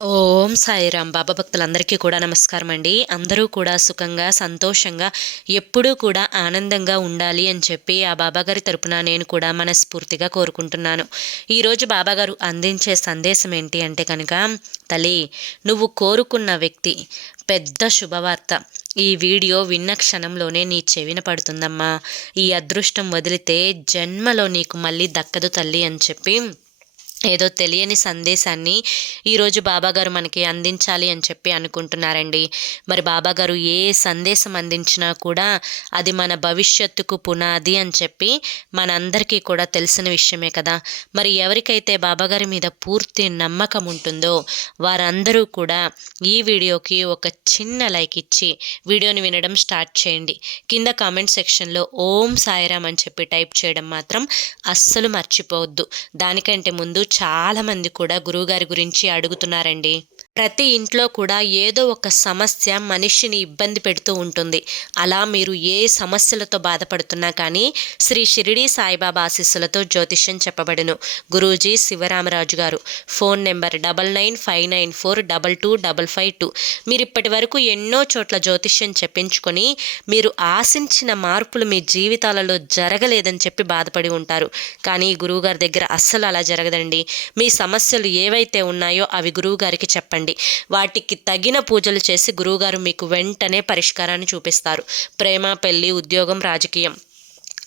ఓం సాయిరామ్. బాబా భక్తులందరికీ కూడా నమస్కారం అండి. అందరూ కూడా సుఖంగా సంతోషంగా ఎప్పుడూ కూడా ఆనందంగా ఉండాలి అని చెప్పి ఆ బాబాగారి తరపున నేను కూడా మనస్ఫూర్తిగా కోరుకుంటున్నాను. ఈరోజు బాబాగారు అందించే సందేశం ఏంటి అంటే కనుక తల్లి నువ్వు కోరుకున్న వ్యక్తి పెద్ద శుభవార్త. ఈ వీడియో విన్న క్షణంలోనే నీ చెవిన పడుతుందమ్మా. ఈ అదృష్టం వదిలితే జన్మలో నీకు మళ్ళీ దక్కదు తల్లి అని చెప్పి ఏదో తెలియని సందేశాన్ని ఈరోజు బాబాగారు మనకి అందించాలి అని చెప్పి అనుకుంటున్నారండి. మరి బాబాగారు ఏ సందేశం అందించినా కూడా అది మన భవిష్యత్తుకు పునాది అని చెప్పి మనందరికీ కూడా తెలిసిన విషయమే కదా. మరి ఎవరికైతే బాబాగారి మీద పూర్తి నమ్మకం ఉంటుందో వారందరూ కూడా ఈ వీడియోకి ఒక చిన్న లైక్ ఇచ్చి వీడియోని వినడం స్టార్ట్ చేయండి. కింద కామెంట్ సెక్షన్లో ఓం సాయిరామ్ అని చెప్పి టైప్ చేయడం మాత్రం అస్సలు మర్చిపోవద్దు. దానికంటే ముందు చాలామంది కూడా గురువుగారి గురించి అడుగుతున్నారండి. ప్రతి ఇంట్లో కూడా ఏదో ఒక సమస్య మనిషిని ఇబ్బంది పెడుతూ ఉంటుంది. అలా మీరు ఏ సమస్యలతో బాధపడుతున్నా కానీ శ్రీ షిరిడి సాయిబాబా ఆశీస్సులతో జ్యోతిష్యం చెప్పబడును. గురూజీ శివరామరాజు గారు. Phone number double nine five nine four double two double five two. మీరు ఇప్పటి వరకు ఎన్నో చోట్ల జ్యోతిష్యం చెప్పించుకొని మీరు ఆశించిన మార్పులు మీ జీవితాలలో జరగలేదని చెప్పి బాధపడి ఉంటారు. కానీ గురువుగారి దగ్గర అస్సలు అలా జరగదండి. మీ సమస్యలు ఏవైతే ఉన్నాయో అవి గురువుగారికి చెప్పండి. వాటికి తగిన పూజలు చేసి గురువుగారు మీకు వెంటనే పరిష్కారాన్ని చూపిస్తారు. ప్రేమ పెళ్ళి ఉద్యోగం రాజకీయం.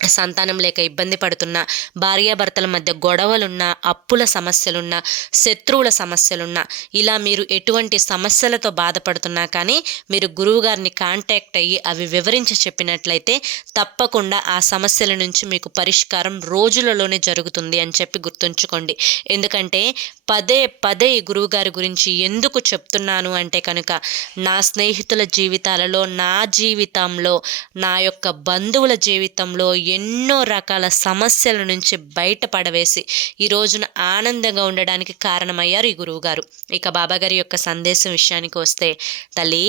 సంతానం లేక ఇబ్బంది పడుతున్న భార్యాభర్తల మధ్య గొడవలున్న అప్పుల సమస్యలున్న శత్రువుల సమస్యలున్న ఇలా మీరు ఎటువంటి సమస్యలతో బాధపడుతున్నా కానీ మీరు గురువుగారిని కాంటాక్ట్ అయ్యి అవి వివరించి చెప్పినట్లయితే తప్పకుండా ఆ సమస్యల నుంచి మీకు పరిష్కారం రోజులలోనే జరుగుతుంది అని చెప్పి గుర్తుంచుకోండి. ఎందుకంటే పదే పదే ఈ గురువుగారి గురించి ఎందుకు చెప్తున్నాను అంటే కనుక నా స్నేహితుల జీవితాలలో నా జీవితంలో నా యొక్క బంధువుల జీవితంలో ఎన్నో రకాల సమస్యల నుంచి బయటపడవేసి ఈ రోజున ఆనందంగా ఉండడానికి కారణమయ్యారు ఈ గురువుగారు. ఇక బాబాగారి యొక్క సందేశం విషయానికి వస్తే తల్లి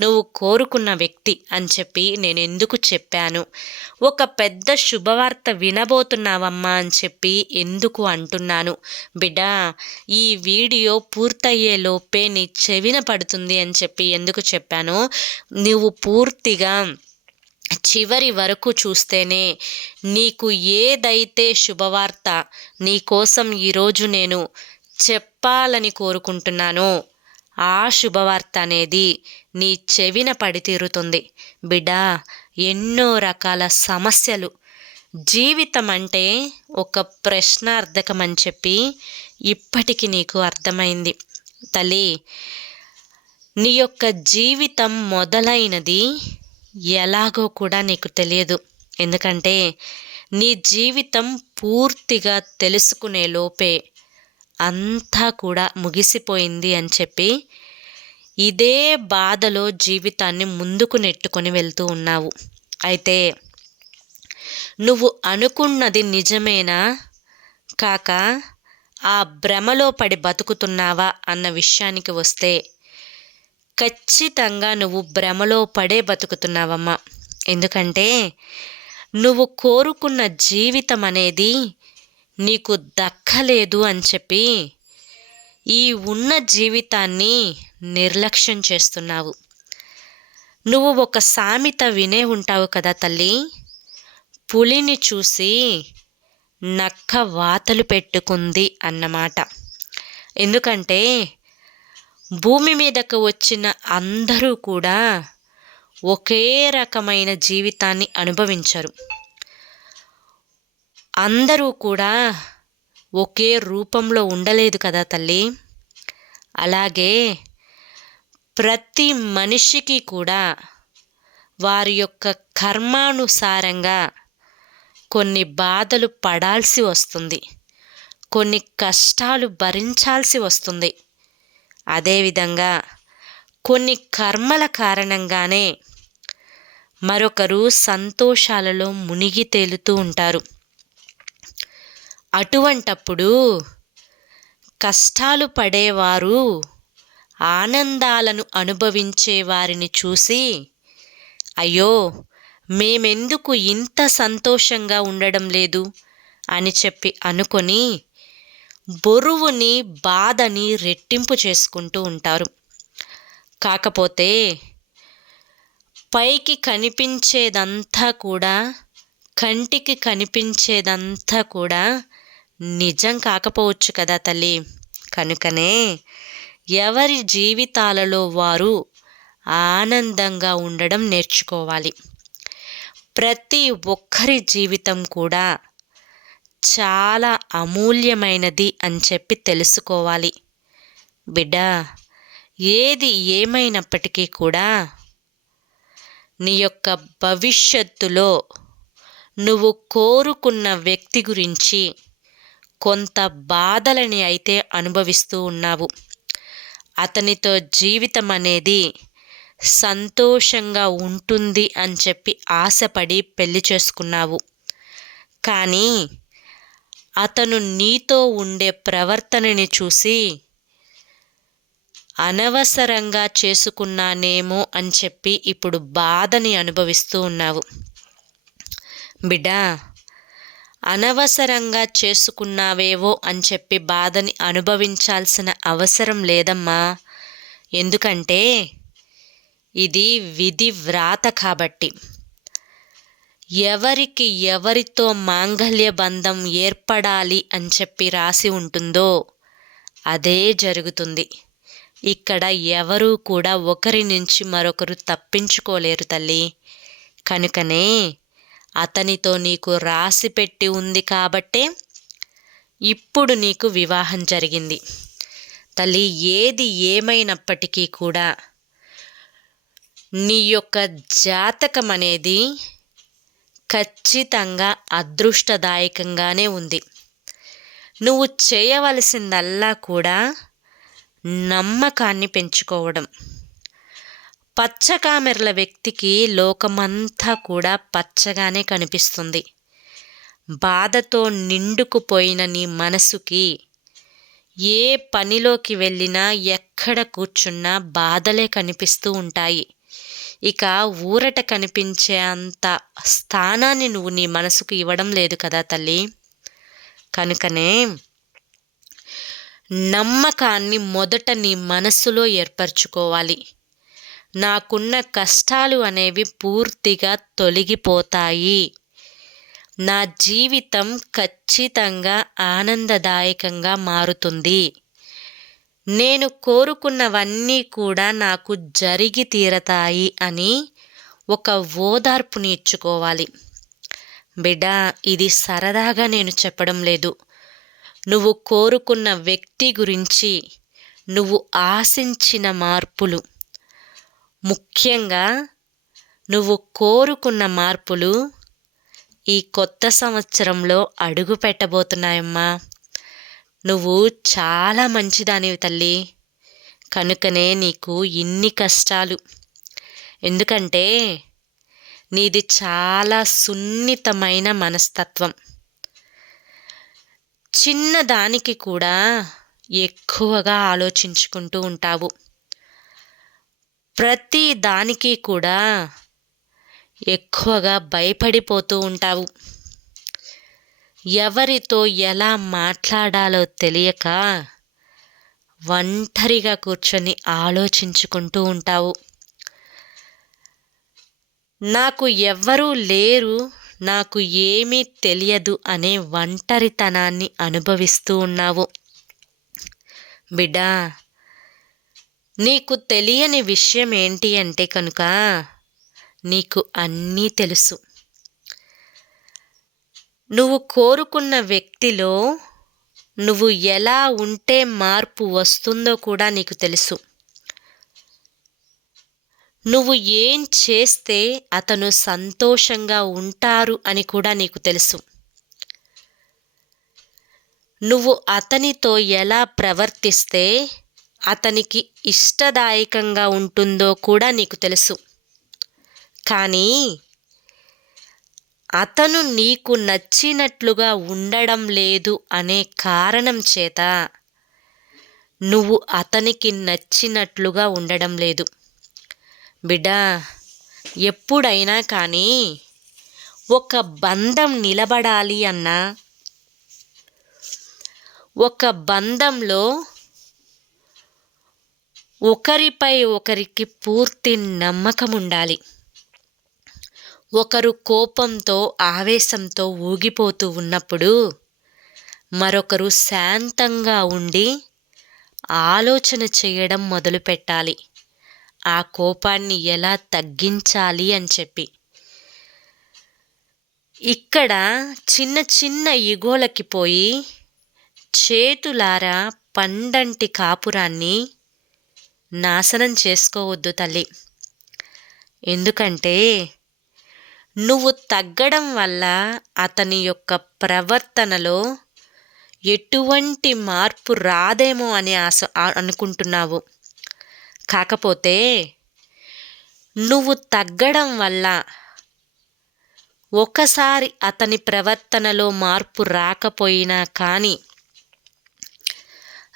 నువ్వు కోరుకున్న వ్యక్తి అని చెప్పి నేను ఎందుకు చెప్పాను? ఒక పెద్ద శుభవార్త వినబోతున్నావమ్మా అని చెప్పి ఎందుకు అంటున్నాను? బిడ్డ ఈ వీడియో పూర్తయ్యే లోపే నీ చెవిన పడుతుంది అని చెప్పి ఎందుకు చెప్పాను? నువ్వు పూర్తిగా చివరి వరకు చూస్తేనే నీకు ఏదైతే శుభవార్త నీ కోసం ఈరోజు నేను చెప్పాలని కోరుకుంటున్నానో ఆ శుభవార్త అనేది నీ చెవిన పడి తీరుతుంది. ఎన్నో రకాల సమస్యలు జీవితం అంటే ఒక ప్రశ్నార్థకం అని చెప్పి ఇప్పటికి నీకు అర్థమైంది. తల్లి నీ యొక్క జీవితం మొదలైనది ఎలాగో కూడా నీకు తెలియదు. ఎందుకంటే నీ జీవితం పూర్తిగా తెలుసుకునే లోపే అంతా కూడా ముగిసిపోయింది అని చెప్పి ఇదే బాధలో జీవితాన్ని ముందుకు నెట్టుకొని వెళ్తూ ఉన్నావు. అయితే నువ్వు అనుకున్నది నిజమేనా? కాక ఆ భ్రమలో పడి బతుకుతున్నావా అన్న విషయానికి వస్తే ఖచ్చితంగా నువ్వు భ్రమలో పడే బతుకుతున్నావమ్మా. ఎందుకంటే నువ్వు కోరుకున్న జీవితం అనేది నీకు దక్కలేదు అని చెప్పి ఈ ఉన్న జీవితాన్ని నిర్లక్ష్యం చేస్తున్నావు. నువ్వు ఒక సామెత వినే ఉంటావు కదా తల్లి. పులిని చూసి నక్క వాతలు పెట్టుకుంది అన్నమాట. ఎందుకంటే భూమి మీదకు వచ్చిన అందరూ కూడా ఒకే రకమైన జీవితాన్ని అనుభవించరు. అందరూ కూడా ఒకే రూపంలో ఉండలేదు కదా తల్లి? అలాగే ప్రతి మనిషికి కూడా వారి యొక్క కర్మానుసారంగా కొన్ని బాధలు పడాల్సి వస్తుంది. కొన్ని కష్టాలు భరించాల్సి వస్తుంది. అదేవిధంగా కొన్ని కర్మల కారణంగానే మరొకరు సంతోషాలలో మునిగి తేలుతూ ఉంటారు. అటువంటప్పుడు కష్టాలు పడేవారు ఆనందాలను అనుభవించే వారిని చూసి అయ్యో మేమెందుకు ఇంత సంతోషంగా ఉండడం లేదు అని చెప్పి అనుకొని బరువుని బాధని రెట్టింపు చేసుకుంటూ ఉంటారు. కాకపోతే పైకి కనిపించేదంతా కూడా కంటికి కనిపించేదంతా కూడా నిజం కాకపోవచ్చు కదా తల్లి. కనుకనే ఎవరి జీవితాలలో వారు ఆనందంగా ఉండడం నేర్చుకోవాలి. ప్రతి ఒక్కరి జీవితం కూడా చాలా అమూల్యమైనది అని చెప్పి తెలుసుకోవాలి. బిడ్డ ఏది ఏమైనప్పటికీ కూడా నీ యొక్క భవిష్యత్తులో నువ్వు కోరుకున్న వ్యక్తి గురించి కొంత బాధలని అయితే అనుభవిస్తూ ఉన్నావు. అతనితో జీవితం అనేది సంతోషంగా ఉంటుంది అని చెప్పి ఆశపడి పెళ్ళి చేసుకున్నావు. కానీ అతను నీతో ఉండే ప్రవర్తనని చూసి అనవసరంగా చేసుకున్నానేమో అని చెప్పి ఇప్పుడు బాధని అనుభవిస్తూ ఉన్నావు. బిడ్డా అనవసరంగా చేసుకున్నావేవో అని చెప్పి బాధని అనుభవించాల్సిన అవసరం లేదమ్మా. ఎందుకంటే ఇది విధి వ్రాత కాబట్టి. ఎవరికి ఎవరితో మాంగళ్య బంధం ఏర్పడాలి అని చెప్పి రాసి ఉంటుందో అదే జరుగుతుంది. ఇక్కడ ఎవరూ కూడా ఒకరి నుంచి మరొకరు తప్పించుకోలేరు తల్లి. కనుకనే అతనితో నీకు రాసి పెట్టి ఉంది కాబట్టే ఇప్పుడు నీకు వివాహం జరిగింది. తల్లి ఏది ఏమైనప్పటికీ కూడా నీ యొక్క జాతకం అనేది ఖచ్చితంగా అదృష్టదాయకంగానే ఉంది. నువ్వు చేయవలసిందల్లా కూడా నమ్మకాన్ని పెంచుకోవడం. పచ్చకామెర్ల వ్యక్తికి లోకమంతా కూడా పచ్చగానే కనిపిస్తుంది. బాధతో నిండుకుపోయిన నీ మనసుకి ఏ పనిలోకి వెళ్ళినా ఎక్కడ కూర్చున్నా బాధలే కనిపిస్తూ ఉంటాయి. ఇక ఊరట కనిపించే అంత స్థానాన్ని నువ్వు నీ మనసుకు ఇవ్వడం లేదు కదా తల్లి. కనుకనే నమ్మకాన్ని మొదట నీ మనస్సులో ఏర్పరచుకోవాలి. నాకున్న కష్టాలు అనేవి పూర్తిగా తొలగిపోతాయి. నా జీవితం ఖచ్చితంగా ఆనందదాయకంగా మారుతుంది. నేను కోరుకున్నవన్నీ కూడా నాకు జరిగి తీరతాయి అని ఒక ఓదార్పుని ఇచ్చుకోవాలి. బిడ్డ ఇది సరదాగా నేను చెప్పడం లేదు. నువ్వు కోరుకున్న వ్యక్తి గురించి నువ్వు ఆశించిన మార్పులు. ముఖ్యంగా నువ్వు కోరుకున్న మార్పులు ఈ కొత్త సంవత్సరంలో అడుగు పెట్టబోతున్నాయమ్మా నువ్వు చాలా మంచిదానివి తల్లి. కనుకనే నీకు ఇన్ని కష్టాలు. ఎందుకంటే నీది చాలా సున్నితమైన మనస్తత్వం. చిన్నదానికి కూడా ఎక్కువగా ఆలోచించుకుంటూ ఉంటావు. ప్రతి దానికి కూడా ఎక్కువగా భయపడిపోతూ ఉంటావు. ఎవరితో ఎలా మాట్లాడాలో తెలియక ఒంటరిగా కూర్చొని ఆలోచించుకుంటూ ఉంటావు. నాకు ఎవ్వరూ లేరు నాకు ఏమీ తెలియదు అనే ఒంటరితనాన్ని అనుభవిస్తూ ఉన్నావు. బిడ్డా నీకు తెలియని విషయం ఏంటి అంటే కనుక నీకు అన్నీ తెలుసు. నువ్వు కోరుకున్న వ్యక్తిలో నువ్వు ఎలా ఉంటే మార్పు వస్తుందో కూడా నీకు తెలుసు. నువ్వు ఏం చేస్తే అతను సంతోషంగా ఉంటారు అని కూడా నీకు తెలుసు. నువ్వు అతనితో ఎలా ప్రవర్తిస్తే అతనికి ఇష్టదాయకంగా ఉంటుందో కూడా నీకు తెలుసు. కానీ అతను నీకు నచ్చినట్లుగా ఉండడం లేదు అనే కారణం చేత నువ్వు అతనికి నచ్చినట్లుగా ఉండడం లేదు. బిడ్డ ఎప్పుడైనా కానీ ఒక బంధం నిలబడాలి అన్నా ఒక బంధంలో ఒకరిపై ఒకరికి పూర్తి నమ్మకం ఉండాలి ఒకరు కోపంతో ఆవేశంతో ఊగిపోతూ ఉన్నప్పుడు మరొకరు శాంతంగా ఉండి ఆలోచన చేయడం మొదలుపెట్టాలి ఆ కోపాన్ని ఎలా తగ్గించాలి అని చెప్పి. ఇక్కడ చిన్న చిన్న ఇగోలకి పోయి చేతులారా పండంటి కాపురాన్ని నాశనం చేసుకోవద్దు తల్లి. ఎందుకంటే నువ్వు తగ్గడం వల్ల అతని యొక్క ప్రవర్తనలో ఎటువంటి మార్పు రాదేమో అని ఆశ అనుకుంటున్నావు. కాకపోతే నువ్వు తగ్గడం వల్ల ఒకసారి అతని ప్రవర్తనలో మార్పు రాకపోయినా కానీ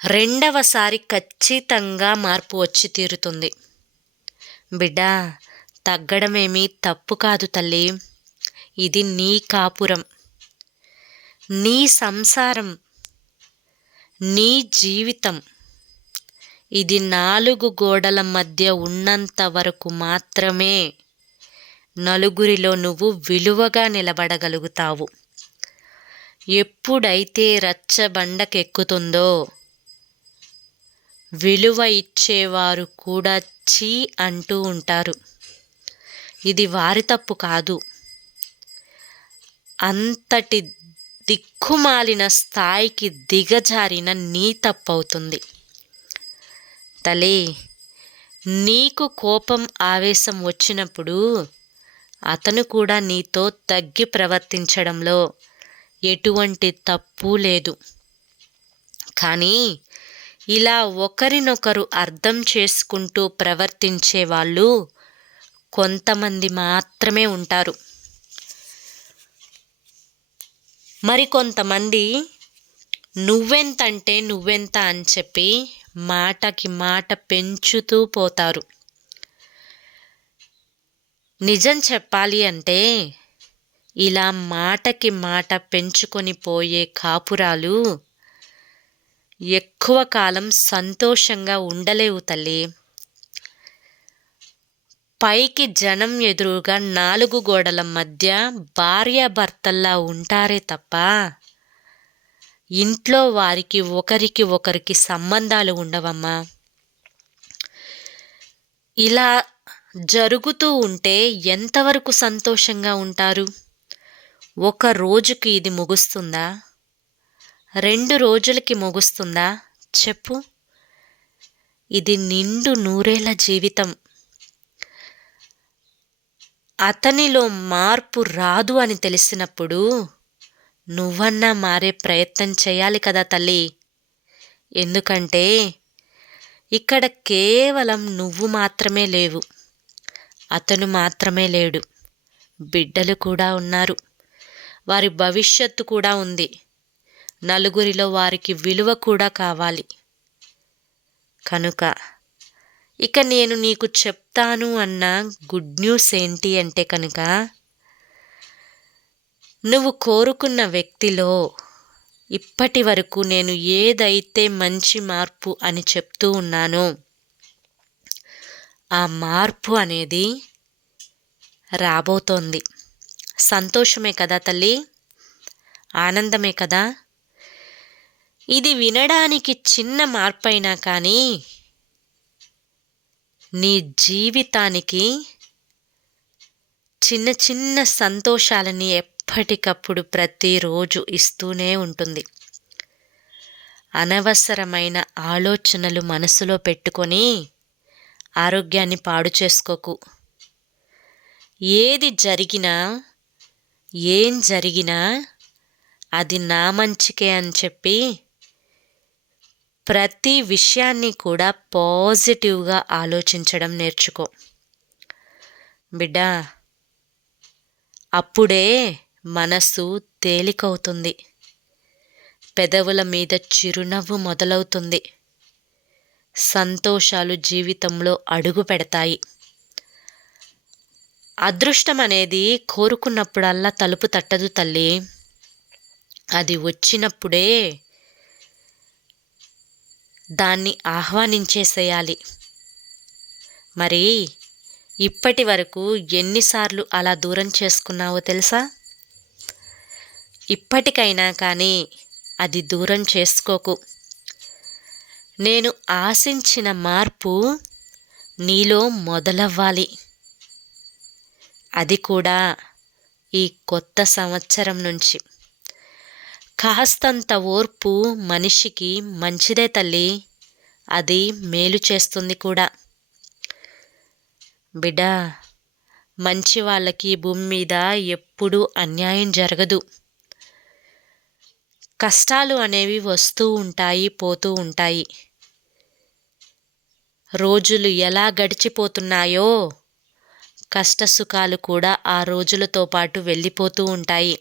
రెండవసారి ఖచ్చితంగా మార్పు వచ్చి తీరుతుంది. బిడ్డా తగ్గడమేమీ తప్పు కాదు తల్లి. ఇది నీ కాపురం. నీ సంసారం. నీ జీవితం. ఇది నాలుగు గోడల మధ్య ఉన్నంత వరకు మాత్రమే నలుగురిలో నువ్వు విలువగా నిలబడగలుగుతావు. ఎప్పుడైతే రచ్చబండకెక్కుతుందో విలువ ఇచ్చేవారు కూడా చీ అంటూ ఉంటారు. ఇది వారి తప్పు కాదు. అంతటి దిక్కుమాలిన స్థాయికి దిగజారిన నీ తప్పవుతుంది. తలే నీకు కోపం ఆవేశం వచ్చినప్పుడు అతను కూడా నీతో తగ్గి ప్రవర్తించడంలో ఎటువంటి తప్పు లేదు. కానీ ఇలా ఒకరినొకరు అర్థం చేసుకుంటూ ప్రవర్తించే వాళ్ళు కొంతమంది మాత్రమే ఉంటారు. మరికొంతమంది నువ్వెంతంటే నువ్వెంత అని చెప్పి మాటకి మాట పెంచుతూ పోతారు. నిజం చెప్పాలి అంటే ఇలా మాటకి మాట పెంచుకొని పోయే కాపురాలు ఎక్కువ కాలం సంతోషంగా ఉండలేవు తల్లి. పైకి జనం ఎదురుగా నాలుగు గోడల మధ్య భార్యాభర్తల్లా ఉంటారే తప్ప ఇంట్లో వారికి ఒకరికి ఒకరికి సంబంధాలు ఉండవమ్మా. ఇలా జరుగుతూ ఉంటే ఎంతవరకు సంతోషంగా ఉంటారు? ఒక రోజుకి ఇది ముగుస్తుందా? రెండు రోజులకి ముగుస్తుందా? చెప్పు. ఇది నిండు నూరేళ్ళ జీవితం. అతనిలో మార్పు రాదు అని తెలిసినప్పుడు నువ్వన్నా మారే ప్రయత్నం చేయాలి కదా తల్లి. ఎందుకంటే ఇక్కడ కేవలం నువ్వు మాత్రమే లేవు. అతను మాత్రమే లేడు. బిడ్డలు కూడా ఉన్నారు. వారి భవిష్యత్తు కూడా ఉంది. నలుగురిలో వారికి విలువ కూడా కావాలి. కనుక ఇక నేను నీకు చెప్తాను అన్న గుడ్ న్యూస్ ఏంటి అంటే కనుక నువ్వు కోరుకున్న వ్యక్తిలో ఇప్పటి వరకు నేను ఏదైతే మంచి మార్పు అని చెప్తూ ఉన్నానో ఆ మార్పు అనేది రాబోతోంది. సంతోషమే కదా తల్లి? ఆనందమే కదా? ఇది వినడానికి చిన్న మార్పైనా కానీ నీ జీవితానికి చిన్న చిన్న సంతోషాలని ఎప్పటికప్పుడు ప్రతిరోజు ఇస్తూనే ఉంటుంది. అనవసరమైన ఆలోచనలు మనసులో పెట్టుకొని ఆరోగ్యాన్ని పాడు చేసుకోకు. ఏది జరిగినా ఏం జరిగినా అది నా మంచికే అని చెప్పి ప్రతి విషయాన్ని కూడా పాజిటివ్గా ఆలోచించడం నేర్చుకో. బిడ్డ అప్పుడే మనసు తేలికవుతుంది. పెదవుల మీద చిరునవ్వు మొదలవుతుంది. సంతోషాలు జీవితంలో అడుగు పెడతాయి. అదృష్టం అనేది కోరుకున్నప్పుడల్లా తలుపు తట్టదు తల్లి. అది వచ్చినప్పుడే దాన్ని ఆహ్వానించేసేయాలి. మరి ఇప్పటి వరకు ఎన్నిసార్లు అలా దూరం చేసుకున్నావో తెలుసా? ఇప్పటికైనా కానీ అది దూరం చేసుకోకు. నేను ఆశించిన మార్పు నీలో మొదలవ్వాలి. అది కూడా ఈ కొత్త సంవత్సరం నుంచి. కాస్తంత ఓర్పు మనిషికి మంచిదే తల్లి. అది మేలు చేస్తుంది కూడా. బిడ్డ మంచి వాళ్ళకి భూమి మీద ఎప్పుడూ అన్యాయం జరగదు. కష్టాలు అనేవి వస్తూ ఉంటాయి పోతూ ఉంటాయి. రోజులు ఎలా గడిచిపోతున్నాయో కష్టసుఖాలు కూడా ఆ రోజులతో పాటు వెళ్ళిపోతూ ఉంటాయి.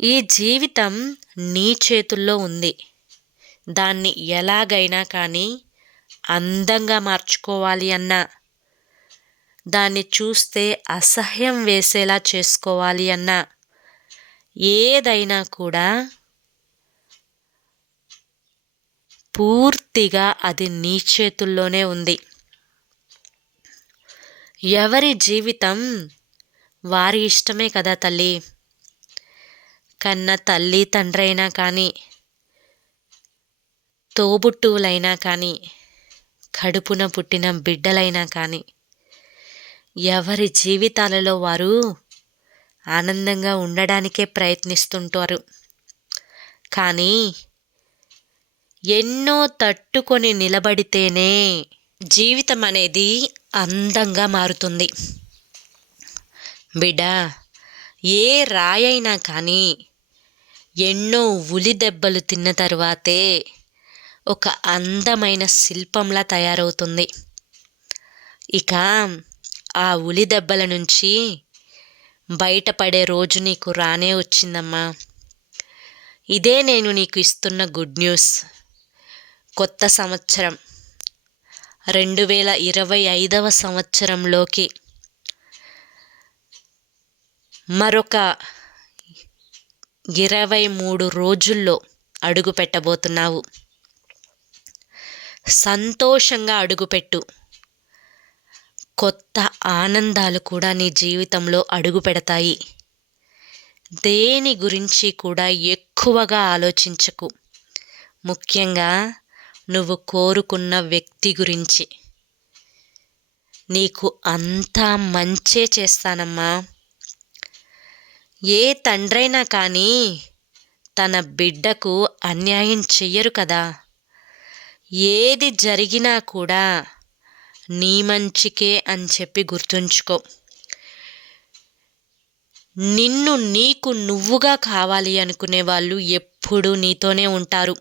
ఈ జీవితం నీ చేతుల్లో ఉంది. దాన్ని ఎలాగైనా కానీ అందంగా మార్చుకోవాలి అన్నా. దాన్ని చూస్తే అసహ్యం వేసేలా చేసుకోవాలి అన్నా. ఏదైనా కూడా పూర్తిగా అది నీ చేతుల్లోనే ఉంది. ఎవరి జీవితం వారి ఇష్టమే కదా తల్లి? కన్న తల్లి తండ్రైనా కానీ తోబుట్టువులైనా కానీ కడుపున పుట్టిన బిడ్డలైనా కానీ ఎవరి జీవితాలలో వారు ఆనందంగా ఉండడానికే ప్రయత్నిస్తుంటారు. కానీ ఎన్నో తట్టుకొని నిలబడితేనే జీవితం అనేది అందంగా మారుతుంది. బిడ్డ ఏ రాయైనా కానీ ఎన్నో ఉలి దెబ్బలు తిన్న తర్వాతే ఒక అందమైన శిల్పంలా తయారవుతుంది. ఇక ఆ ఉలి దెబ్బల నుంచి బయటపడే రోజు నీకు రానే వచ్చిందమ్మా. ఇదే నేను నీకు ఇస్తున్న గుడ్ న్యూస్. కొత్త సంవత్సరం. రెండు వేల ఇరవై ఐదవ సంవత్సరంలోకి మరొక ఇరవై మూడు రోజుల్లో అడుగు పెట్టబోతున్నావు. సంతోషంగా అడుగుపెట్టు కొత్త ఆనందాలు కూడా నీ జీవితంలో అడుగు పెడతాయి. దేని గురించి కూడా ఎక్కువగా ఆలోచించకు. ముఖ్యంగా నువ్వు కోరుకున్న వ్యక్తి గురించి. నీకు అంతా మంచే చేస్తానమ్మా. ఏ తండ్రైనా కానీ తన బిడ్డకు అన్యాయం చెయ్యరు కదా. ఏది జరిగినా కూడా నీ మంచికే అని చెప్పి గుర్తుంచుకో. నిన్ను నీకు నువ్వుగా కావాలి అనుకునే వాళ్ళు ఎప్పుడూ నీతోనే ఉంటారు.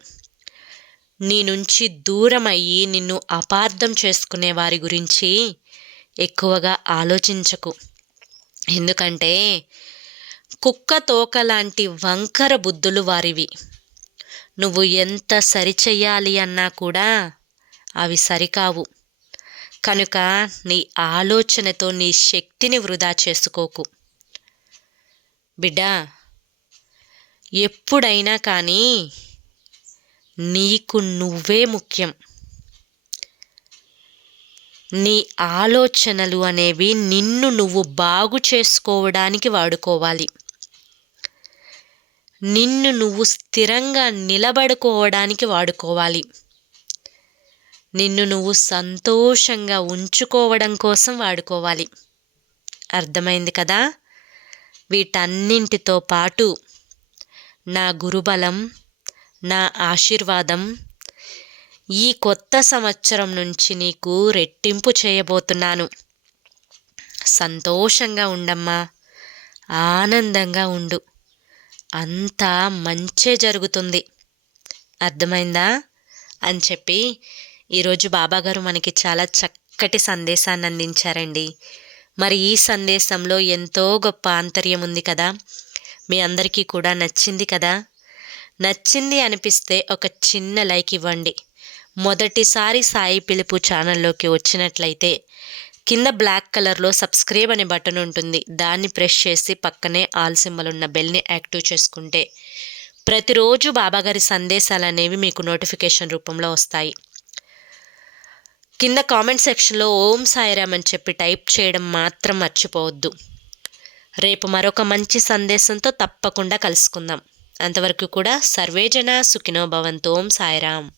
నీ నుంచి దూరం అయ్యి నిన్ను అపార్థం చేసుకునే వారి గురించి ఎక్కువగా ఆలోచించకు. ఎందుకంటే కుక్క తోక లాంటి వంకర బుద్ధులు వారివి. నువ్వు ఎంత సరిచెయ్యాలి అన్నా కూడా అవి సరికావు. కనుక నీ ఆలోచనతో నీ శక్తిని వృధా చేసుకోకు. బిడ్డా ఎప్పుడైనా కానీ నీకు నువ్వే ముఖ్యం. నీ ఆలోచనలు అనేవి నిన్ను నువ్వు బాగు చేసుకోవడానికి వాడుకోవాలి. నిన్ను నువ్వు స్థిరంగా నిలబడుకోవడానికి వాడుకోవాలి. నిన్ను నువ్వు సంతోషంగా ఉంచుకోవడం కోసం వాడుకోవాలి. అర్థమైంది కదా? వీటన్నింటితో పాటు నా గురుబలం నా ఆశీర్వాదం ఈ కొత్త సంవత్సరం నుంచి నీకు రెట్టింపు చేయబోతున్నాను. సంతోషంగా ఉండమ్మా. ఆనందంగా ఉండు. అంతా మంచే జరుగుతుంది. అర్థమైందా? అని చెప్పి ఈరోజు బాబాగారు మనకి చాలా చక్కటి సందేశాన్ని అందించారండి. మరి ఈ సందేశంలో ఎంతో గొప్ప ఆంతర్యం ఉంది కదా? మీ అందరికీ కూడా నచ్చింది కదా? నచ్చింది అనిపిస్తే ఒక చిన్న లైక్ ఇవ్వండి. మొదటిసారి సాయి పిలుపు ఛానల్లోకి వచ్చినట్లయితే కింద బ్లాక్ కలర్లో సబ్స్క్రైబ్ అనే బటన్ ఉంటుంది. దాన్ని ప్రెస్ చేసి పక్కనే ఆల్ సింబల్ ఉన్న బెల్ని యాక్టివ్ చేసుకుంటే ప్రతిరోజు బాబాగారి సందేశాలు అనేవి మీకు నోటిఫికేషన్ రూపంలో వస్తాయి. కింద కామెంట్ సెక్షన్లో ఓం సాయిరామ్ అని చెప్పి టైప్ చేయడం మాత్రం మర్చిపోవద్దు. రేపు మరొక మంచి సందేశంతో తప్పకుండా కలుసుకుందాం. అంతవరకు కూడా సర్వేజన సుఖినో భవంతు. ఓం సాయిరామ్.